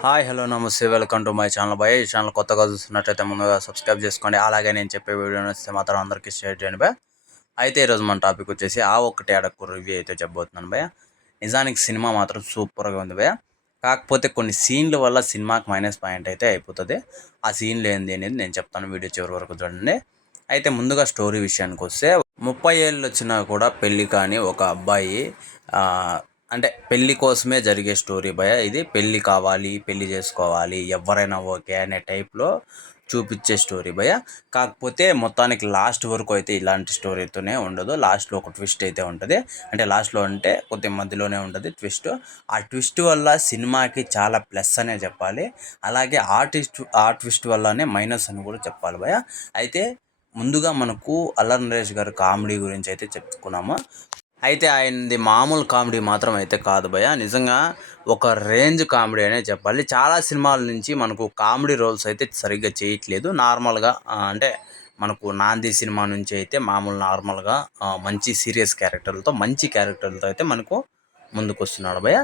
Hi hello namaste welcome to my channel బాయ్. ఈ channel కొత్తగా చూస్తున్నట్లయితే ముందుగా సబ్స్క్రైబ్ చేసుకోండి. అలాగే నేను చెప్పే వీడియో నచ్చితే మాత్రం అందరికీ షేర్ చేయండి బాయ్. అయితే ఈరోజు మన టాపిక్ వచ్చేసి ఆ ఒక్కటి అడక్కు రివ్యూ అయితే చెప్పబోతున్నాను బాయ్. నిజానికి సినిమా మాత్రం సూపర్గా ఉంది బాయ్. కాకపోతే కొన్ని సీన్ల వల్ల సినిమాకి మైనస్ పాయింట్ అయితే అయిపోతుంది. ఆ సీన్లు ఏంది అనేది నేను చెప్తాను, వీడియో చివరి వరకు చూడండి. అయితే ముందుగా స్టోరీ విషయానికి వస్తే 30 ఏళ్ళు వచ్చినా కూడా పెళ్ళి కానీ ఒక అబ్బాయి అంటే పెళ్ళి కోసమే జరిగే స్టోరీ భయ. ఇది పెళ్ళి కావాలి, పెళ్ళి చేసుకోవాలి, ఎవరైనా ఓకే అనే టైప్లో చూపించే స్టోరీ భయ. కాకపోతే మొత్తానికి లాస్ట్ వరకు అయితే ఇలాంటి స్టోరీతోనే ఉండదు. లాస్ట్లో ఒక ట్విస్ట్ అయితే ఉంటుంది. అంటే లాస్ట్లో అంటే కొద్ది మధ్యలోనే ఉంటుంది ట్విస్ట్. ఆ ట్విస్ట్ వల్ల సినిమాకి చాలా ప్లస్ అనే చెప్పాలి. అలాగే ఆ ట్విస్ట్ వల్లనే మైనస్ అని కూడా చెప్పాలి భయ. అయితే ముందుగా మనకు అల్లరి నరేష్ గారి కామెడీ గురించి అయితే చెప్పుకున్నాము. అయితే ఆయనది మామూలు కామెడీ మాత్రం అయితే కాదు భయ. నిజంగా ఒక రేంజ్ కామెడీ అనే చెప్పాలి. చాలా సినిమాల నుంచి మనకు కామెడీ రోల్స్ అయితే సరిగ్గా చేయట్లేదు. నార్మల్గా అంటే మనకు నాంది సినిమా నుంచి అయితే మామూలు నార్మల్గా మంచి సీరియస్ క్యారెక్టర్లతో మంచి క్యారెక్టర్లతో అయితే మనకు ముందుకు వస్తున్నాడు భయ.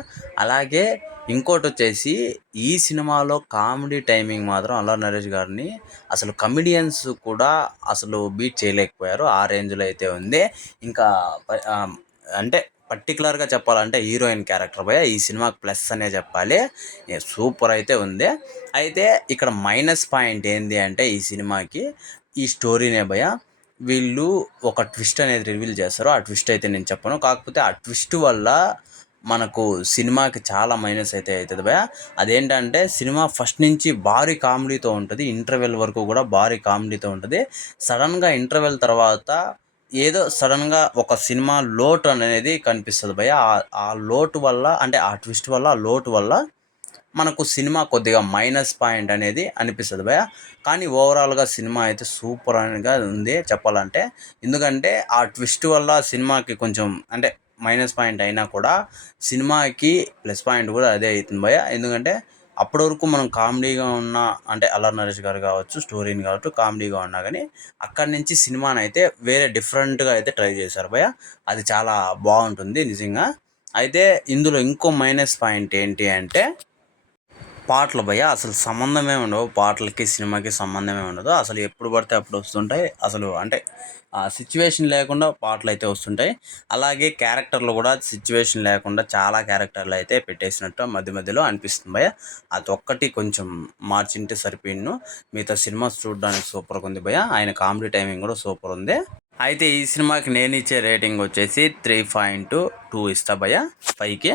అలాగే ఇంకోటి వచ్చేసి ఈ సినిమాలో కామెడీ టైమింగ్ మాత్రం అల్లరి నరేష్ గారిని అసలు కమెడియన్స్ కూడా అసలు బీట్ చేయలేకపోయారు. ఆ రేంజ్లో అయితే ఉంది. ఇంకా అంటే పర్టికులర్గా చెప్పాలంటే హీరోయిన్ క్యారెక్టర్ భయ ఈ సినిమాకి ప్లస్ అనే చెప్పాలి. సూపర్ అయితే ఉంది. అయితే ఇక్కడ మైనస్ పాయింట్ ఏంది అంటే ఈ సినిమాకి ఈ స్టోరీనే భయ. వీళ్ళు ఒక ట్విస్ట్ అనేది రివీల్ చేస్తారు. ఆ ట్విస్ట్ అయితే నేను చెప్పను. కాకపోతే ఆ ట్విస్ట్ వల్ల మనకు సినిమాకి చాలా మైనస్ అయితే అవుతుంది భయ. అదేంటంటే సినిమా ఫస్ట్ నుంచి భారీ కామెడీతో ఉంటుంది. ఇంటర్వెల్ వరకు కూడా భారీ కామెడీతో ఉంటుంది. సడన్గా ఇంటర్వెల్ తర్వాత ఏదో సడన్గా ఒక సినిమా లోటు అనేది కనిపిస్తుంది భయ. ఆ లోటు వల్ల అంటే ఆ ట్విస్ట్ వల్ల ఆ లోటు వల్ల మనకు సినిమా కొద్దిగా మైనస్ పాయింట్ అనేది అనిపిస్తుంది భయ. కానీ ఓవరాల్గా సినిమా అయితే సూపర్గా ఉంది చెప్పాలంటే. ఎందుకంటే ఆ ట్విస్ట్ వల్ల సినిమాకి కొంచెం అంటే మైనస్ పాయింట్ అయినా కూడా సినిమాకి ప్లస్ పాయింట్ కూడా అదే అవుతుంది భయ. ఎందుకంటే అప్పటి వరకు మనం కామెడీగా ఉన్న అంటే అల్లరి నరేష్ గారు కావచ్చు, స్టోరీని కావచ్చు కామెడీగా ఉన్నా కానీ అక్కడి నుంచి సినిమాని అయితే వేరే డిఫరెంట్గా అయితే ట్రై చేశారు భయ. అది చాలా బాగుంటుంది నిజంగా. అయితే ఇందులో ఇంకో మైనస్ పాయింట్ ఏంటి అంటే పాటలు భయ. అసలు సంబంధమే ఉండవు, పాటలకి సినిమాకి సంబంధమే ఉండదు. అసలు ఎప్పుడు పడితే అప్పుడు వస్తుంటాయి. అసలు అంటే సిచ్యువేషన్ లేకుండా పాటలు అయితే వస్తుంటాయి. అలాగే క్యారెక్టర్లు కూడా సిచ్యువేషన్ లేకుండా చాలా క్యారెక్టర్లు అయితే పెట్టేసినట్టు మధ్య మధ్యలో అనిపిస్తుంది భయ. అదొక్కటి కొంచెం మార్చింటే సరిపోయిను. మిగతా సినిమా చూడడానికి సూపర్గా ఉంది భయ. ఆయన కామెడీ టైమింగ్ కూడా సూపర్ ఉంది. అయితే ఈ సినిమాకి నేను ఇచ్చే రేటింగ్ వచ్చేసి 3.2 ఇస్తా భయ 5కి.